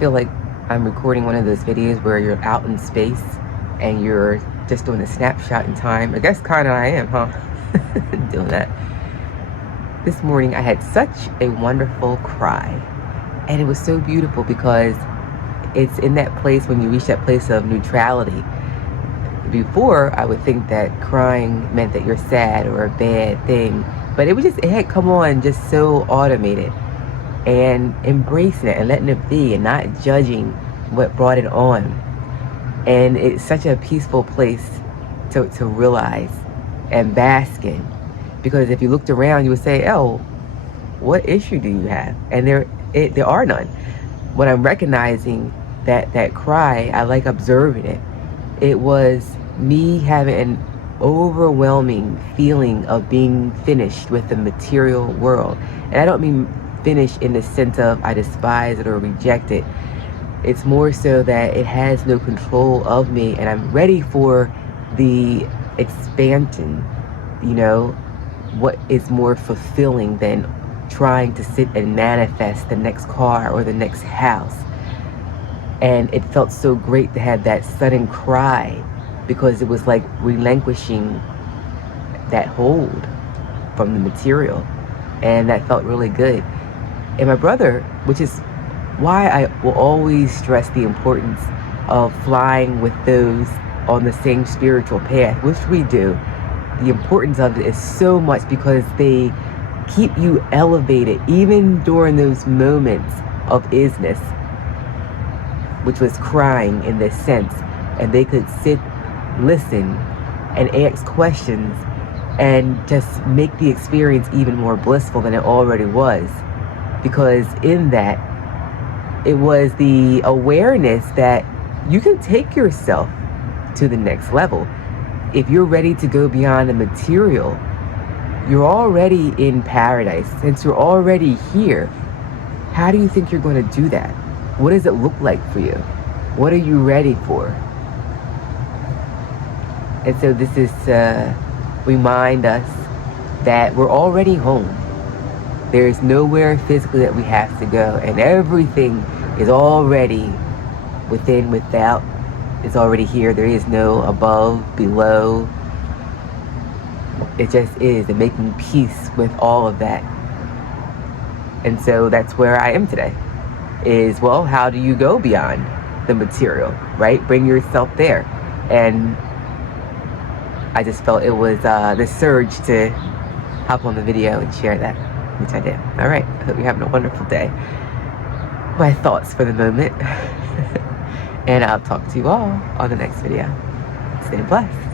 feel like I'm recording one of those videos where you're out in space and you're just doing a snapshot in time. I guess kind of I am, huh? Doing that. This morning I had such a wonderful cry. And it was so beautiful because it's in that place when you reach that place of neutrality. Before, I would think that crying meant that you're sad or a bad thing. But it had come on just so automated. And embracing it and letting it be and not judging what brought it on. And it's such a peaceful place to realize and bask in. Because if you looked around, you would say, oh, what issue do you have? And there are none. When I'm recognizing that cry, I like observing it. It was me having an overwhelming feeling of being finished with the material world. And I don't mean finished in the sense of I despise it or reject it. It's more so that it has no control of me and I'm ready for the expansion. You know, what is more fulfilling than trying to sit and manifest the next car or the next house? And it felt so great to have that sudden cry because it was like relinquishing that hold from the material. And that felt really good. And my brother, which is why I will always stress the importance of flying with those on the same spiritual path, which we do. The importance of it is so much because they keep you elevated even during those moments of isness, which was crying in this sense. And they could sit, listen, and ask questions and just make the experience even more blissful than it already was. Because in that, it was the awareness that you can take yourself to the next level. If you're ready to go beyond the material, you're already in paradise. Since you're already here, how do you think you're going to do that? What does it look like for you? What are you ready for? And so this is to remind us that we're already home. There is nowhere physically that we have to go, and everything is already within, without. It's already here. There is no above, below. It just is, and making peace with all of that. And so that's where I am today. Is, well, how do you go beyond the material, right? Bring yourself there. And I just felt it was the surge to hop on the video and share that, which I did. All right, I hope you're having a wonderful day. My thoughts for the moment. And I'll talk to you all on the next video. Stay blessed.